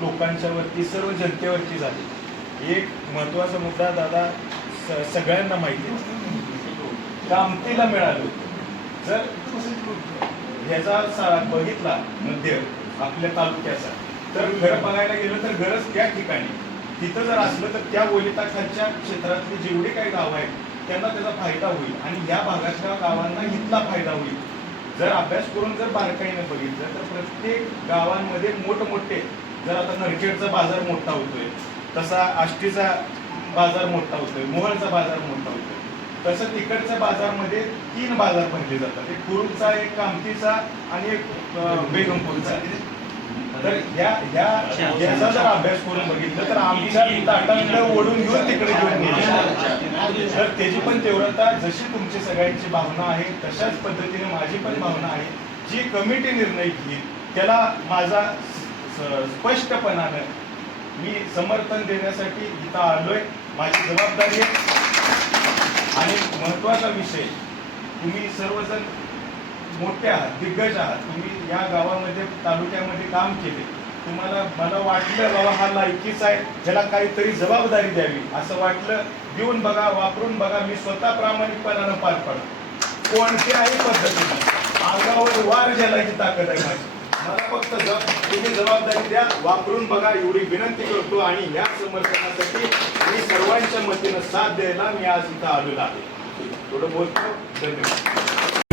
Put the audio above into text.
लोकांच्या वरती सर्व जनतेवरती झाली. एक महत्त्वाचा मुद्दा दादा स- सगळ्यांना माहिती कामतीला मिळालं जर ह्याचा सारा बघितला मध्य आपल्या तालुक्याचा तर घर बघायला गेलं तर गरज त्या ठिकाणी. तिथं जर असलं तर त्या ओलिताखालच्या क्षेत्रातले जेवढे काही गावं आहेत त्यांना त्याचा फायदा होईल आणि या भागातल्या गावांना इथला फायदा होईल. जर अभ्यास करून जर बारकाईने बघितलं तर प्रत्येक गावांमध्ये मोठमोठे जर आता नरखेडचा बाजार मोठा होतोय तसा आष्टीचा बाजार मोठा होतोय मोहळचा बाजार मोठा होतोय तसं तिकडच्या बाजारमध्ये तीन बाजार भरले जातात. एक कुरुलचा एक कामतीचा आणि एक बेगमपूरचा. तर या या याचा जर अभ्यास करून बघितलं तर आमच्या ताटांकडे ओढून घेऊन तिकडे घेऊन गेले. तर त्याची पण तीव्रता जशी तुमची सगळ्यांची भावना आहे तशाच पद्धतीने माझी पण भावना आहे. जी कमिटी निर्णय घेईल त्याला माझा स्पष्टपणानं मी समर्थन देण्यासाठी इथं आलोय. माझी जबाबदारी आहे. आणि महत्त्वाचा विषय तुम्ही सर्वजण मोठे आहात दिग्गज आहात. तुम्ही या गावामध्ये तालुक्यामध्ये काम केले. तुम्हाला मला वाटलं बाबा हा लायकीच आहे. ज्याला काहीतरी जबाबदारी द्यावी. असं वाटलं देऊन बघा वापरून बघा. मी स्वतः प्रामाणिकपणानं पार पडतो कोणत्याही पद्धतीने आगावर वार ज्याला ही ताकद आहे माझी. मला फक्त तुम्ही जबाबदारी द्या वापरून बघा एवढी विनंती करतो आणि या समर्थनासाठी मी सर्वांच्या मतीनं साथ द्यायला मी आज इथं आलेलो आहे. थोडं बोलतो. धन्यवाद.